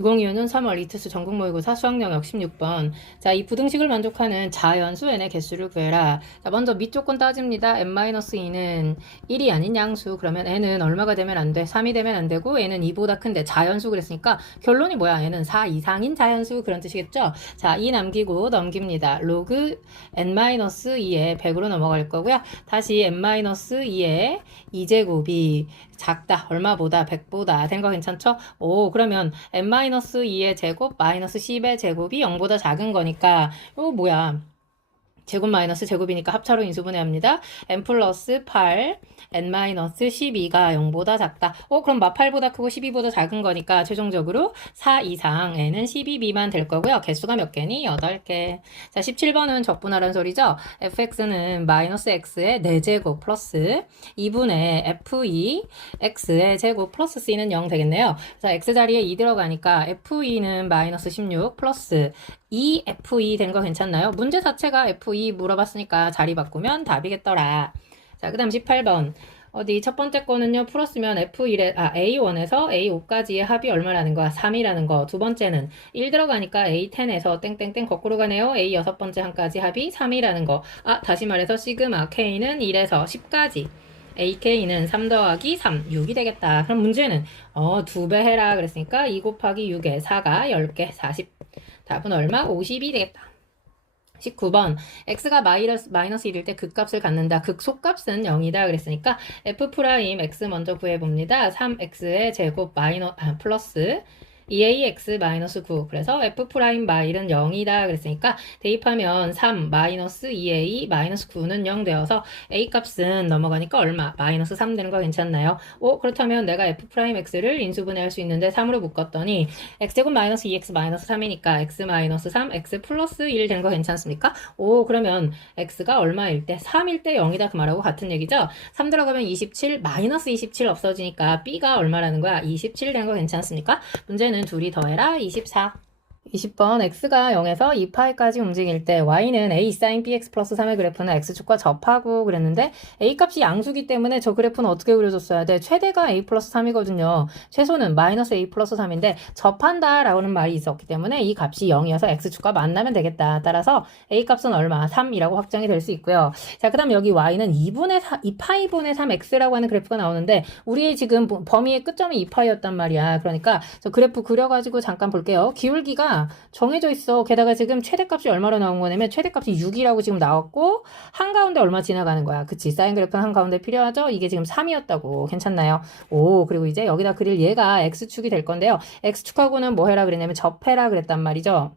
2025년 3월 이투스 전국 모의고사 수학 영역 16번. 자, 이 부등식을 만족하는 자연수 n의 개수를 구해라. 자, 먼저 밑조건 따집니다. n-2는 1이 아닌 양수. 그러면 n은 얼마가 되면 안 돼? 3이 되면 안 되고 n은 2보다 큰데 자연수 그랬으니까 결론이 뭐야? n은 4 이상인 자연수 그런 뜻이겠죠? 자, 2 남기고 넘깁니다. 로그 n-2에 100으로 넘어갈 거고요. 다시 n-2에 2제곱이 작다. 얼마보다? 100보다 된 거 괜찮죠? 오, 그러면 n-2의 제곱 마이너스 10의 제곱이 0보다 작은 거니까 이거 뭐야? 제곱 마이너스 제곱이니까 합차로 인수분해합니다. n 플러스 8, n-12가 0보다 작다. 그럼 8보다 크고 12보다 작은 거니까 최종적으로 4 이상 n은 12 미만 될 거고요. 개수가 몇 개니? 8개. 자, 17번은 적분하라는 소리죠. fx는 마이너스 x의 4제곱 플러스 2분의 f2 x의 제곱 플러스 c는 0 되겠네요. 그래서 x 자리에 2 들어가니까 f2는 마이너스 16 플러스 2F2 된 거 괜찮나요? 문제 자체가 F2 물어봤으니까 자리 바꾸면 답이겠더라. 자, 그 다음 18번. 어디 첫 번째 거는요, 풀었으면 A1에서 A5까지의 합이 얼마라는 거야? 3이라는 거. 두 번째는 1 들어가니까 A10에서 땡땡땡 거꾸로 가네요. A 여섯 번째 한까지 합이 3이라는 거. 다시 말해서 시그마 K는 1에서 10까지. AK는 3 더하기 3, 6이 되겠다. 그럼 문제는 2배 해라 그랬으니까 2 곱하기 6에 4가 10개, 40. 답은 얼마? 50이 되겠다. 19번 x가 마이너스 1일 때 극값을 갖는다. 극소값은 0이다 그랬으니까 f 프라임 x 먼저 구해봅니다. 3x의 제곱 플러스 2ax-9 그래서 f 프라임 마일은 0이다 그랬으니까 대입하면 3 마이너스 2a-9는 0 되어서 a 값은 넘어가니까 얼마? 마이너스 3 되는 거 괜찮나요? 그렇다면 내가 f 프라임 x를 인수분해할 수 있는데 3으로 묶었더니 x제곱 마이너스 2x 마이너스 3이니까 x 마이너스 3 x 플러스 1 된 거 괜찮습니까? 그러면 x가 얼마일 때? 3일 때 0이다 그 말하고 같은 얘기죠? 3 들어가면 27 마이너스 27 없어지니까 b가 얼마라는 거야? 27 된 거 괜찮습니까? 문제는 둘이 더해라 24. 20번 x가 0에서 2파이까지 움직일 때 y는 a sin bx 플러스 3의 그래프는 x축과 접하고 그랬는데 a 값이 양수기 때문에 저 그래프는 어떻게 그려줬어야 돼? 최대가 a 플러스 3이거든요. 최소는 마이너스 a 플러스 3인데 접한다 라는 말이 있었기 때문에 이 값이 0이어서 x축과 만나면 되겠다. 따라서 a 값은 얼마? 3이라고 확정이 될 수 있고요. 자, 그 다음 여기 y는 2파이분의 3x라고 하는 그래프가 나오는데 우리의 지금 범위의 끝점이 2파이였단 말이야. 그러니까 저 그래프 그려가지고 잠깐 볼게요. 기울기가 정해져 있어. 게다가 지금 최대값이 얼마로 나온 거냐면 최대값이 6이라고 지금 나왔고 한가운데 얼마 지나가는 거야. 그치? 사인 그래프는 한가운데 필요하죠? 이게 지금 3이었다고. 괜찮나요? 그리고 이제 여기다 그릴 얘가 x축이 될 건데요. x축하고는 뭐 해라 그랬냐면 접해라 그랬단 말이죠.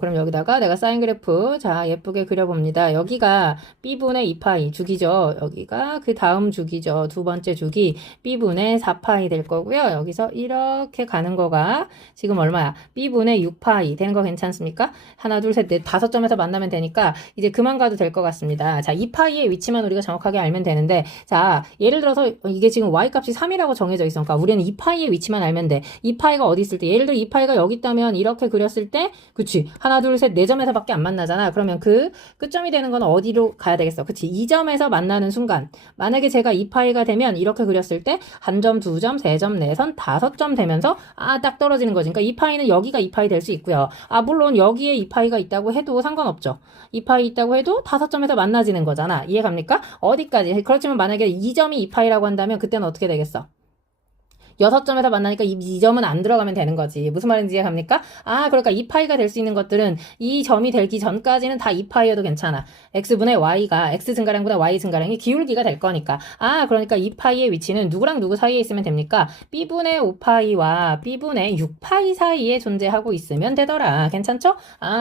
그럼 여기다가 내가 사인 그래프 자 예쁘게 그려봅니다. 여기가 b분의 2파이 주기죠. 여기가 그 다음 주기죠. 두 번째 주기 b분의 4파이 될 거고요. 여기서 이렇게 가는 거가 지금 얼마야? b분의 6파이 되는 거 괜찮습니까? 하나 둘 셋 넷 다섯 점에서 만나면 되니까 이제 그만 가도 될 것 같습니다. 자 2파이의 위치만 우리가 정확하게 알면 되는데 자 예를 들어서 이게 지금 y값이 3이라고 정해져 있으니까 우리는 2파이의 위치만 알면 돼. 2파이가 어디 있을 때 예를 들어 2파이가 여기 있다면 이렇게 그렸을 때 그치. 하나, 둘, 셋, 네 점에서밖에 안 만나잖아. 그러면 그 끝점이 되는 건 어디로 가야 되겠어? 그치. 이 점에서 만나는 순간. 만약에 제가 2파이가 되면 이렇게 그렸을 때 한 점, 두 점, 세 점, 네 선, 다섯 점 되면서 딱 떨어지는 거지. 그러니까 2파이는 여기가 2파이 될 수 있고요. 물론 여기에 2파이가 있다고 해도 상관없죠. 2파이 있다고 해도 다섯 점에서 만나지는 거잖아. 이해 갑니까? 어디까지? 그렇지만 만약에 이 점이 2파이라고 한다면 그때는 어떻게 되겠어? 6점에서 만나니까 이 점은 안 들어가면 되는 거지. 무슨 말인지 이해갑니까? 그러니까 2파이가 될 수 있는 것들은 이 점이 되기 전까지는 다 2파이여도 괜찮아. x분의 y가 x 증가량보다 y 증가량이 기울기가 될 거니까. 그러니까 2파이의 위치는 누구랑 누구 사이에 있으면 됩니까? b분의 5파이와 b분의 6파이 사이에 존재하고 있으면 되더라. 괜찮죠?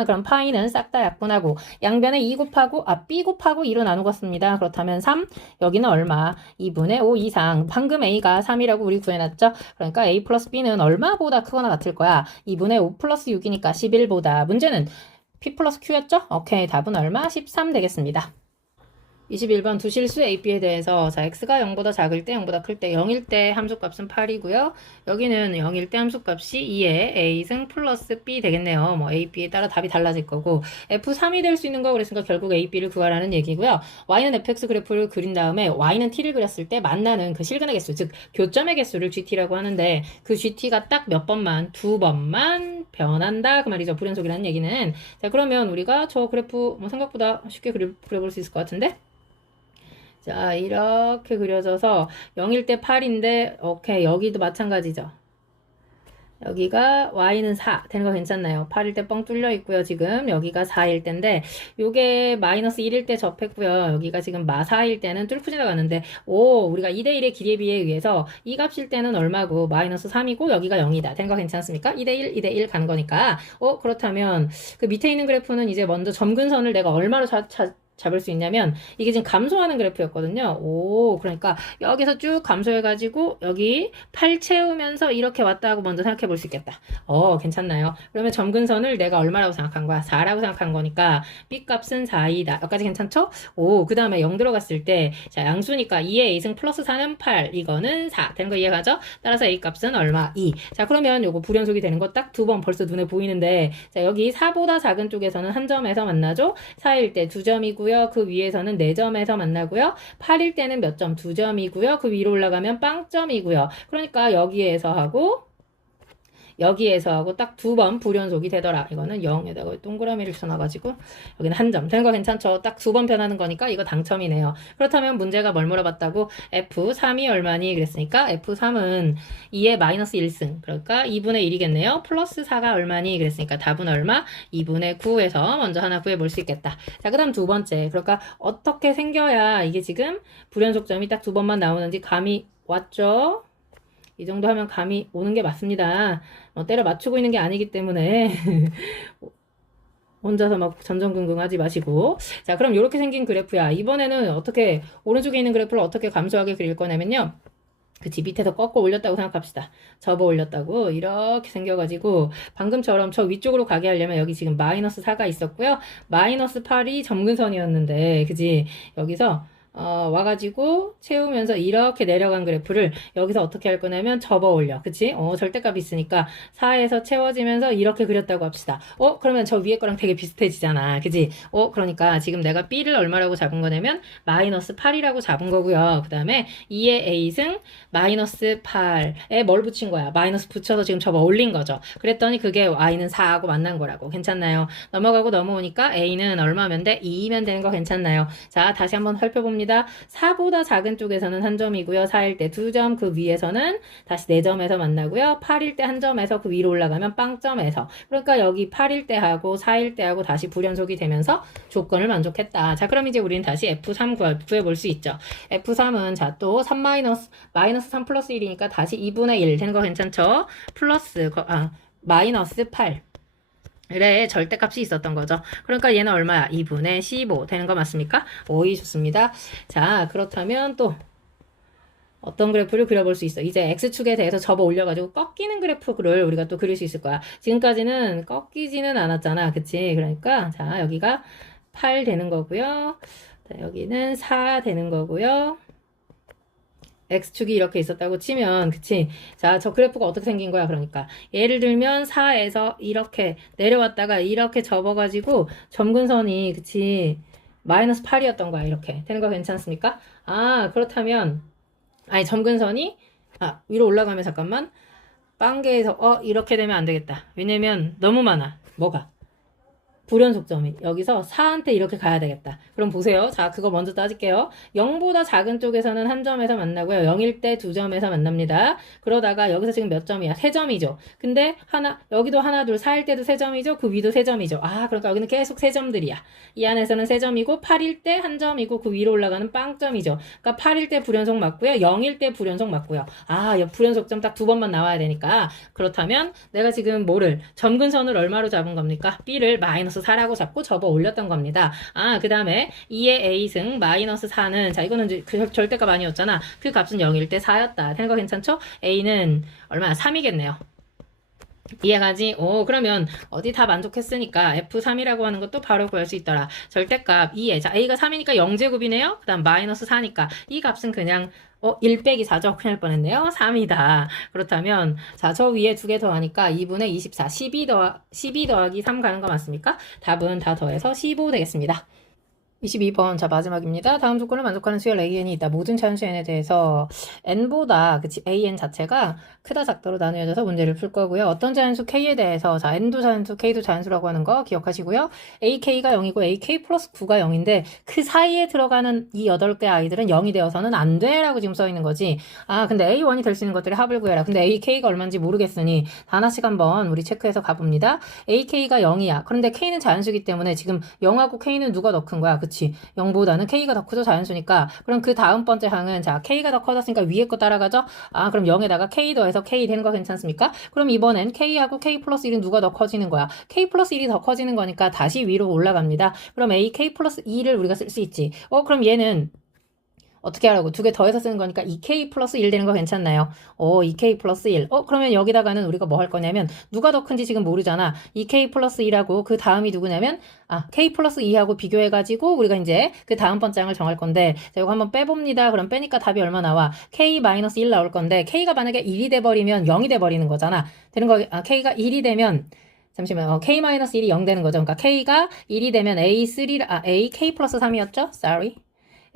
그럼 파이는 싹 다 약분하고 양변에 2 곱하고 b 곱하고 2로 나누겠습니다. 그렇다면 3 여기는 얼마? 2분의 5 이상. 방금 a가 3이라고 우리 구해놨죠? 그러니까 a 플러스 b는 얼마보다 크거나 같을 거야? 2분의 5 플러스 6이니까 11보다. 문제는 p 플러스 q였죠? 오케이, 답은 얼마? 13 되겠습니다. 21번 두 실수 A, B에 대해서 자 x가 0보다 작을 때 0보다 클 때 0일 때 함수값은 8이고요. 여기는 0일 때 함수값이 2에 A승 플러스 B 되겠네요. 뭐 A, B에 따라 답이 달라질 거고 F3이 될 수 있는 거 그랬으니까 결국 A, B를 구하라는 얘기고요. Y는 fx 그래프를 그린 다음에 Y는 T를 그렸을 때 만나는 그 실근의 개수 즉 교점의 개수를 GT라고 하는데 그 GT가 딱 몇 번만 두 번만 변한다 그 말이죠. 불연속이라는 얘기는. 자 그러면 우리가 저 그래프 뭐 생각보다 쉽게 그려볼 수 있을 것 같은데 자, 이렇게 그려져서 0일 때 8인데, 오케이. 여기도 마찬가지죠. 여기가 y는 4 되는 거 괜찮나요? 8일 때 뻥 뚫려 있고요. 지금 여기가 4일 때인데 요게 마이너스 1일 때 접했고요. 여기가 지금 마 4일 때는 뚫고 지나가는데 우리가 2대1의 길이에 비해 의해서 이 값일 때는 얼마고 마이너스 3이고 여기가 0이다. 되는 거 괜찮습니까? 2대1, 2대1 가는 거니까 그렇다면 그 밑에 있는 그래프는 이제 먼저 점근선을 내가 얼마로 잡을 수 있냐면 이게 지금 감소하는 그래프였거든요. 그러니까 여기서 쭉 감소해가지고 여기 8 채우면서 이렇게 왔다 하고 먼저 생각해 볼 수 있겠다. 괜찮나요? 그러면 점근선을 내가 얼마라고 생각한 거야? 4라고 생각한 거니까 B 값은 4이다. 여기까지 괜찮죠? 그 다음에 0 들어갔을 때 자 양수니까 2의 A승 플러스 4는 8 이거는 4 되는 거 이해가죠? 따라서 A 값은 얼마? 2. 자 그러면 요거 불연속이 되는 거 딱 두 번 벌써 눈에 보이는데 자 여기 4보다 작은 쪽에서는 한 점에서 만나죠? 4일 때 2점이고 그 위에서는 4점에서 만나고요. 8일 때는 몇 점? 2점이고요. 그 위로 올라가면 빵점이고요. 그러니까 여기에서 하고 딱 두 번 불연속이 되더라. 이거는 0에다가 동그라미를 쳐놔가지고 여기는 한 점. 되는 거 괜찮죠? 딱 두 번 변하는 거니까 이거 당첨이네요. 그렇다면 문제가 뭘 물어봤다고? F3이 얼마니? 그랬으니까 F3은 2의 마이너스 1승. 그러니까 2분의 1이겠네요. 플러스 4가 얼마니? 그랬으니까 답은 얼마? 2분의 9에서 먼저 하나 구해볼 수 있겠다. 자, 그 다음 두 번째. 그러니까 어떻게 생겨야 이게 지금 불연속점이 딱 두 번만 나오는지 감이 왔죠? 이 정도 하면 감이 오는 게 맞습니다. 때려 맞추고 있는 게 아니기 때문에 혼자서 막 전전긍긍 하지 마시고 자 그럼 이렇게 생긴 그래프야. 이번에는 어떻게 오른쪽에 있는 그래프를 어떻게 감소하게 그릴 거냐면요. 그치 밑에서 꺾어 올렸다고 생각합시다. 접어 올렸다고 이렇게 생겨가지고 방금처럼 저 위쪽으로 가게 하려면 여기 지금 마이너스 4가 있었고요. 마이너스 8이 점근선이었는데 그치 여기서 와가지고 채우면서 이렇게 내려간 그래프를 여기서 어떻게 할 거냐면 접어 올려. 그치? 절대값이 있으니까 4에서 채워지면서 이렇게 그렸다고 합시다. 그러면 저 위에 거랑 되게 비슷해지잖아. 그치? 그러니까 지금 내가 B를 얼마라고 잡은 거냐면 마이너스 8이라고 잡은 거고요. 그 다음에 2의 A승 마이너스 8에 뭘 붙인 거야? 마이너스 붙여서 지금 접어 올린 거죠. 그랬더니 그게 Y는 4하고 만난 거라고. 괜찮나요? 넘어가고 넘어오니까 A는 얼마면 돼? 2면 되는 거 괜찮나요? 자, 다시 한번 살펴봅니다. 4보다 작은 쪽에서는 한 점이고요. 4일 때 2점, 그 위에서는 다시 4점에서 만나고요. 8일 때 한 점에서 그 위로 올라가면 빵점에서. 그러니까 여기 8일 때 하고 4일 때 하고 다시 불연속이 되면서 조건을 만족했다. 자, 그럼 이제 우리는 다시 F3 구해볼 수 있죠. F3은 자, 또 3 마이너스 3 플러스 1이니까 다시 2분의 1 되는 거 괜찮죠? 마이너스 8. 의 절대값이 있었던 거죠. 그러니까 얘는 얼마야? 2분의 15 되는 거 맞습니까? 오이 좋습니다. 자, 그렇다면 또 어떤 그래프를 그려볼 수 있어? 이제 X축에 대해서 접어 올려가지고 꺾이는 그래프를 우리가 또 그릴 수 있을 거야. 지금까지는 꺾이지는 않았잖아. 그치? 그러니까 자, 여기가 8 되는 거고요. 자, 여기는 4 되는 거고요. X축이 이렇게 있었다고 치면 그치? 자, 저 그래프가 어떻게 생긴 거야? 그러니까 예를 들면 4에서 이렇게 내려왔다가 이렇게 접어가지고 점근선이 그치? 마이너스 8이었던 거야. 이렇게 되는 거 괜찮습니까? 그렇다면 점근선이 위로 올라가면 잠깐만 빵개에서 이렇게 되면 안 되겠다. 왜냐면 너무 많아. 뭐가? 불연속점이 여기서 4한테 이렇게 가야 되겠다. 그럼 보세요. 자, 그거 먼저 따질게요. 0보다 작은 쪽에서는 한 점에서 만나고요. 0일 때 2점에서 만납니다. 그러다가 여기서 지금 몇 점이야? 3점이죠. 근데 여기도 하나, 둘, 4일 때도 3점이죠. 그 위도 3점이죠. 그러니까 여기는 계속 3점들이야. 이 안에서는 3점이고 8일 때 한 점이고 그 위로 올라가는 빵점이죠. 그러니까 8일 때 불연속 맞고요. 0일 때 불연속 맞고요. 불연속점 딱 두 번만 나와야 되니까 그렇다면 내가 지금 점근선을 얼마로 잡은 겁니까? B를 마이너스 4라고 잡고 접어 올렸던 겁니다. 그 다음에 2의 A승 마이너스 4는 자 이거는 이제 그 절대값 아니었잖아. 그 값은 0일 때 4였다. 되는 거 괜찮죠? A는 얼마야? 3이겠네요. 이해가지? 오, 그러면 어디 다 만족했으니까 F3이라고 하는 것도 바로 구할 수 있더라. 절대값 2에. 자, A가 3이니까 0제곱이네요. 그 다음 마이너스 4니까 이 값은 그냥 1 빼기 4죠? 큰일 날 뻔했네요. 3이다. 그렇다면 자, 저 위에 두 개 더하니까 2분의 24, 12 더하기 3 가는 거 맞습니까? 답은 다 더해서 15 되겠습니다. 22번. 자, 마지막입니다. 다음 조건을 만족하는 수열 AN이 있다. 모든 자연수 N에 대해서 N보다 그치 AN 자체가 크다 작다로 나누어져서 문제를 풀 거고요. 어떤 자연수 K에 대해서 자, N도 자연수, K도 자연수라고 하는 거 기억하시고요. AK가 0이고 AK 플러스 9가 0인데 그 사이에 들어가는 이 8개 아이들은 0이 되어서는 안 돼라고 지금 써 있는 거지. 아, 근데 A1이 될 수 있는 것들의 합을 구해라. 근데 AK가 얼마인지 모르겠으니 하나씩 한번 우리 체크해서 가봅니다. AK가 0이야. 그런데 K는 자연수기 때문에 지금 0하고 K는 누가 더 큰 거야? 그치? 0보다는 K가 더 크죠, 자연수니까. 그럼 그 다음 번째 항은, 자, K가 더 커졌으니까 위에 거 따라가죠? 아, 그럼 0에다가 K 더해서 K 되는 거 괜찮습니까? 그럼 이번엔 K하고 K 플러스 1은 누가 더 커지는 거야? K 플러스 1이 더 커지는 거니까 다시 위로 올라갑니다. 그럼 A, K 플러스 2를 우리가 쓸 수 있지. 그럼 얘는 어떻게 하라고? 두 개 더해서 쓰는 거니까 2K 플러스 1 되는 거 괜찮나요? 2K 플러스 1. 그러면 여기다가는 우리가 뭐 할 거냐면 누가 더 큰지 지금 모르잖아. 2K 플러스 1하고 그 다음이 누구냐면 K 플러스 2하고 비교해가지고 우리가 이제 그 다음 번장을 정할 건데 자, 이거 한번 빼봅니다. 그럼 빼니까 답이 얼마 나와? K 마이너스 1 나올 건데 K가 만약에 1이 돼버리면 0이 돼버리는 거잖아. 되는 거, K가 1이 되면 잠시만요. K-1이 0 되는 거죠. 그러니까 K가 1이 되면 AK 플러스 3이었죠? Sorry.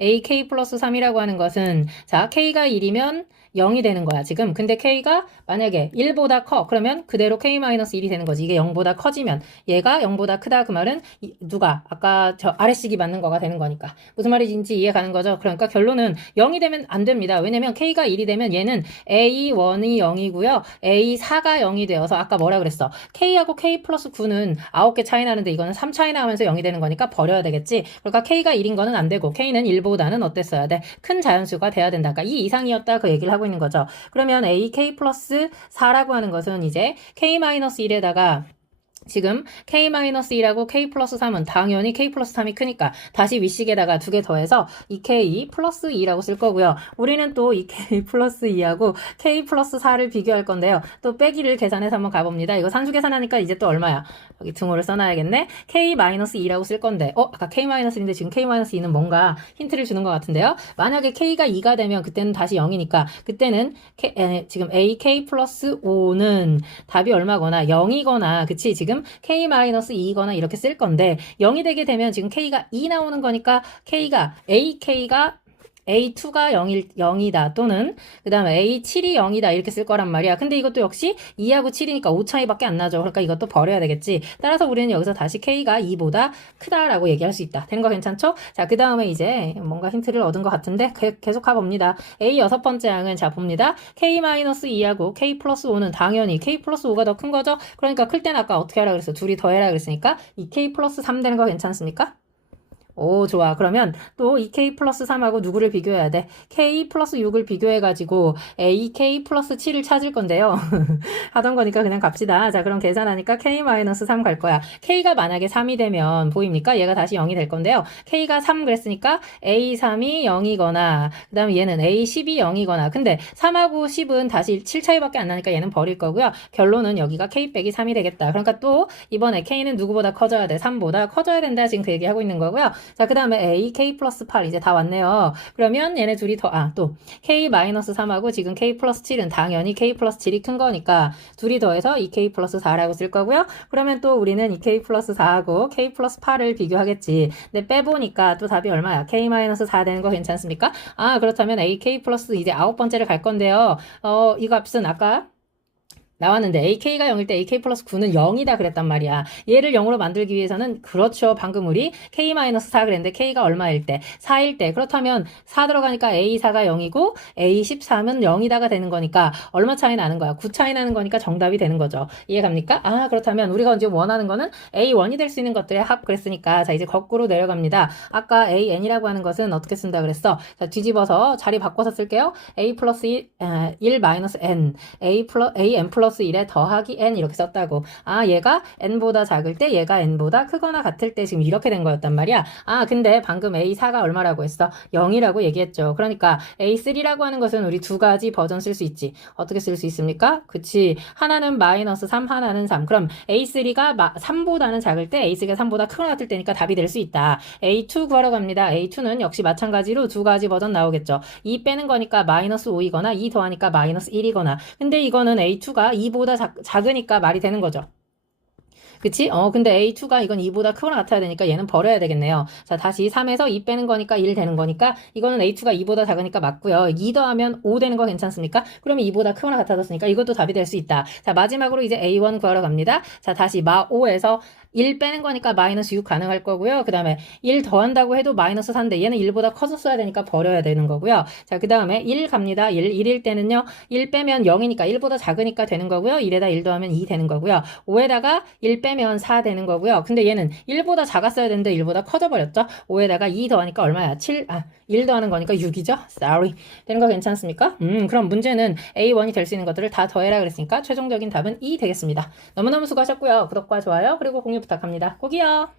AK 플러스 3이라고 하는 것은 자 K가 1이면 0이 되는 거야 지금. 근데 K가 만약에 1보다 커 그러면 그대로 K-1이 되는 거지. 이게 0보다 커지면 얘가 0보다 크다 그 말은 누가 아까 저 아래식이 맞는 거가 되는 거니까. 무슨 말인지 이해 가는 거죠. 그러니까 결론은 0이 되면 안 됩니다. 왜냐면 K가 1이 되면 얘는 A1이 0이고요. A4가 0이 되어서 아까 뭐라 그랬어? K하고 K 플러스 9는 9개 차이 나는데 이거는 3 차이 나면서 0이 되는 거니까 버려야 되겠지. 그러니까 K가 1인 거는 안 되고 K는 1보다는 어땠어야 돼? 큰 자연수가 돼야 된다. 그러니까 이 이상이었다 그 얘기를 하고 있는 거죠. 그러면 AK 플러스 4라고 하는 것은 이제 K-1에다가 지금 K-1하고 K 플러스 3은 당연히 K 플러스 3이 크니까 다시 윗식에다가 두 개 더해서 2K 플러스 2라고 쓸 거고요. 우리는 또 2K 플러스 2하고 K 플러스 4를 비교할 건데요. 또 빼기를 계산해서 한번 가봅니다. 이거 산수 계산하니까 이제 또 얼마야? 여기 등호를 써놔야겠네. K-2라고 쓸 건데 아까 K-1인데 지금 K-2는 뭔가 힌트를 주는 것 같은데요. 만약에 K가 2가 되면 그때는 다시 0이니까 그때는 지금 AK 플러스 5는 답이 얼마거나 0이거나 그치? 지금 K-2거나 이렇게 쓸 건데 0이 되게 되면 지금 K가 2 나오는 거니까 AK가 A2가 0이다 또는 그 다음에 A7이 0이다 이렇게 쓸 거란 말이야. 근데 이것도 역시 2하고 7이니까 5 차이밖에 안 나죠. 그러니까 이것도 버려야 되겠지. 따라서 우리는 여기서 다시 K가 2보다 크다라고 얘기할 수 있다. 되는 거 괜찮죠? 자, 그 다음에 이제 뭔가 힌트를 얻은 것 같은데 계속 가봅니다. A 6번째 항은 자 봅니다. K-2하고 K 플러스 5는 당연히 K 플러스 5가 더 큰 거죠? 그러니까 클 때는 아까 어떻게 하라 그랬어? 둘이 더해라 그랬으니까 이 K 플러스 3 되는 거 괜찮습니까? 오, 좋아. 그러면 또 이 K 플러스 3하고 누구를 비교해야 돼? K 플러스 6을 비교해가지고 AK 플러스 7을 찾을 건데요. 하던 거니까 그냥 갑시다. 자, 그럼 계산하니까 K-3 갈 거야. K가 만약에 3이 되면 보입니까? 얘가 다시 0이 될 건데요. K가 3 그랬으니까 A3이 0이거나 그 다음에 얘는 A10이 0이거나 근데 3하고 10은 다시 7 차이밖에 안 나니까 얘는 버릴 거고요. 결론은 여기가 K 빼기 3이 되겠다. 그러니까 또 이번에 K는 누구보다 커져야 돼? 3보다 커져야 된다. 지금 그 얘기하고 있는 거고요. 자, 그 다음에 A, K 플러스 8 이제 다 왔네요. 그러면 얘네 둘이 또 K 마이너스 3하고 지금 K 플러스 7은 당연히 K 플러스 7이 큰 거니까 둘이 더해서 2K 플러스 4라고 쓸 거고요. 그러면 또 우리는 2K 플러스 4하고 K 플러스 8을 비교하겠지. 근데 빼보니까 또 답이 얼마야? K 마이너스 4 되는 거 괜찮습니까? 그렇다면 AK 플러스 이제 9번째를 갈 건데요. 이 값은 아까 나왔는데 AK가 0일 때 AK 플러스 9는 0이다 그랬단 말이야. 얘를 0으로 만들기 위해서는 그렇죠. 방금 우리 K-4 그랬는데 K가 얼마일 때? 4일 때. 그렇다면 4 들어가니까 A4가 0이고 A13은 0이다가 되는 거니까 얼마 차이 나는 거야? 9 차이 나는 거니까 정답이 되는 거죠. 이해갑니까? 그렇다면 우리가 지금 원하는 거는 A1이 될 수 있는 것들의 합 그랬으니까 자 이제 거꾸로 내려갑니다. 아까 AN이라고 하는 것은 어떻게 쓴다 그랬어? 자 뒤집어서 자리 바꿔서 쓸게요. A 플러스 1 마이너스 N AN 플러스 1에 더하기 n 이렇게 썼다고. 아, 얘가 n보다 작을 때 얘가 n보다 크거나 같을 때 지금 이렇게 된 거였단 말이야. 아, 근데 방금 A4가 얼마라고 했어? 0이라고 얘기했죠. 그러니까 A3라고 하는 것은 우리 두 가지 버전 쓸 수 있지. 어떻게 쓸 수 있습니까? 그치. 하나는 -3, 하나는 3. 그럼 A3가 3보다는 작을 때 A3가 3보다 크거나 같을 때니까 답이 될 수 있다. A2 구하러 갑니다. A2는 역시 마찬가지로 두 가지 버전 나오겠죠. 2 빼는 거니까 -5이거나 2 더하니까 -1이거나. 근데 이거는 A2가 2보다 작으니까 말이 되는 거죠. 그치? 근데 A2가 이건 2보다 크거나 같아야 되니까 얘는 버려야 되겠네요. 자, 다시 3에서 2 빼는 거니까 1 되는 거니까 이거는 A2가 2보다 작으니까 맞고요. 2 더하면 5 되는 거 괜찮습니까? 그러면 2보다 크거나 같아졌으니까 이것도 답이 될 수 있다. 자, 마지막으로 이제 A1 구하러 갑니다. 자, 다시 -5에서 1 빼는 거니까 -6 가능할 거고요. 그 다음에 1 더한다고 해도 -4인데 얘는 1보다 커졌어야 되니까 버려야 되는 거고요. 자, 그 다음에 1 갑니다. 1일 때는요. 1 빼면 0이니까 1보다 작으니까 되는 거고요. 1에다 1 더하면 2 되는 거고요. 5에다가 1 빼면 4 되는 거고요. 근데 얘는 1보다 작았어야 되는데 1보다 커져버렸죠. 5에다가 2 더하니까 얼마야? 1 더하는 거니까 6이죠. Sorry. 되는 거 괜찮습니까? 그럼 문제는 A1이 될 수 있는 것들을 다 더해라 그랬으니까 최종적인 답은 2 되겠습니다. 너무너무 수고하셨고요. 구독과 좋아요 그리고 공유 부탁합니다. 꼭이요.